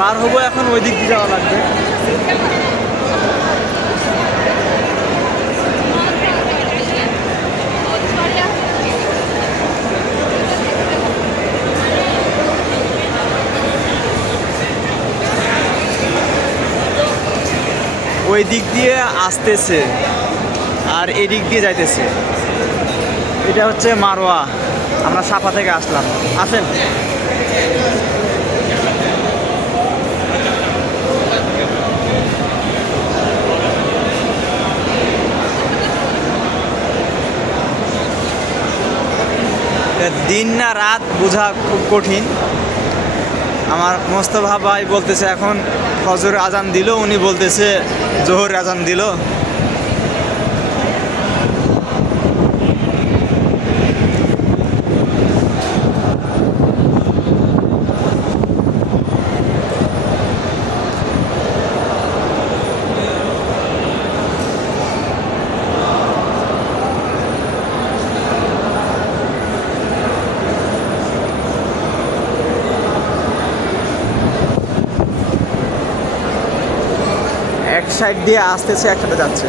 পার হবো এখন, ওই দিক দিয়ে যাওয়া লাগবে। ওই দিক দিয়ে আসতেছে আর এই দিক দিয়ে যাইতেছে। এটা হচ্ছে মারোয়া, আমরা সাফা থেকে আসলাম। আসেন। দিন না রাত বোঝা খুব কঠিন। আমার মোস্তফা ভাই বলতেছে এখন ফজর আজান দিল, উনি বলতেছে জোহর আজান দিল। এক সাইড দিয়ে আসতেছে, একসাথে যাচ্ছে।